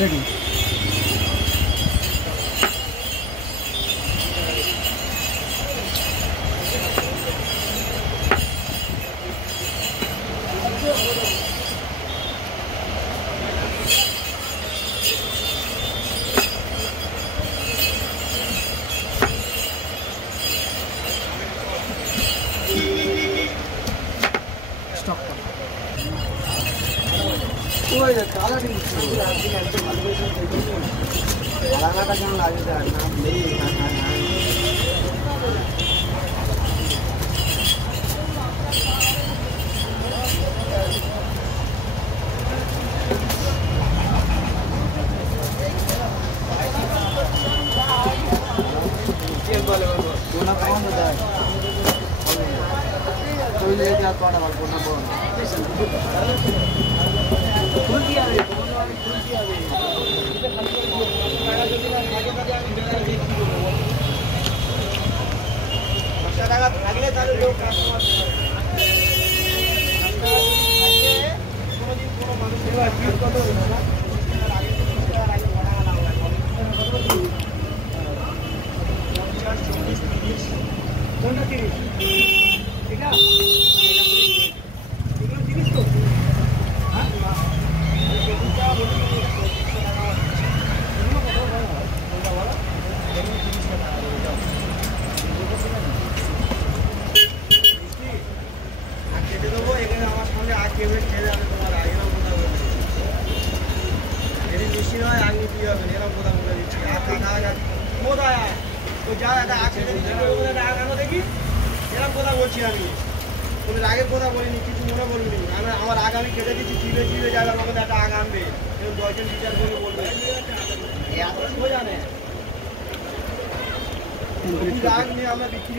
Ready. Stop কর। ওই কালা দিন আলাদাটা কেমন লাগে স্যার? না নেই কোনা কোন দেয় তুই ले जा तो आना कोना बोल ফুল দিয়া রে ফুল দিয়া রে টাকা টাকা থাকলে তাহলে লোক কাস্টমার কোনদিন কোনো মানুষের ভিড় কত হবে না কোনটা 30 ঠিক আছে এগুলো 30 তো হ্যাঁ এটা বলি এগুলো কত হয় ওটা বলো এগুলো 30 টাকা আর কেটে দেবো এখানে আমার সঙ্গে আর কেউ খেয়ে যাবে তোমার আগেও কথা বলবে যদি বেশি হয় আগে কি হবে এরকম কথা বলে দিচ্ছি আর কোথায় তো যা একটা আগে দেখি এরকম কথা বলছি আমি তোদের আগের কথা বলিনি কিছু মনে করবি আমি আমার আগ আমি কেটে দিচ্ছি চিবে চিবে যাবে আমাকে একটা আগ আনবে কেউ 10 জন টিচার করে বলবে এত সোজা নেই আগ নিয়ে আমরা বিক্রি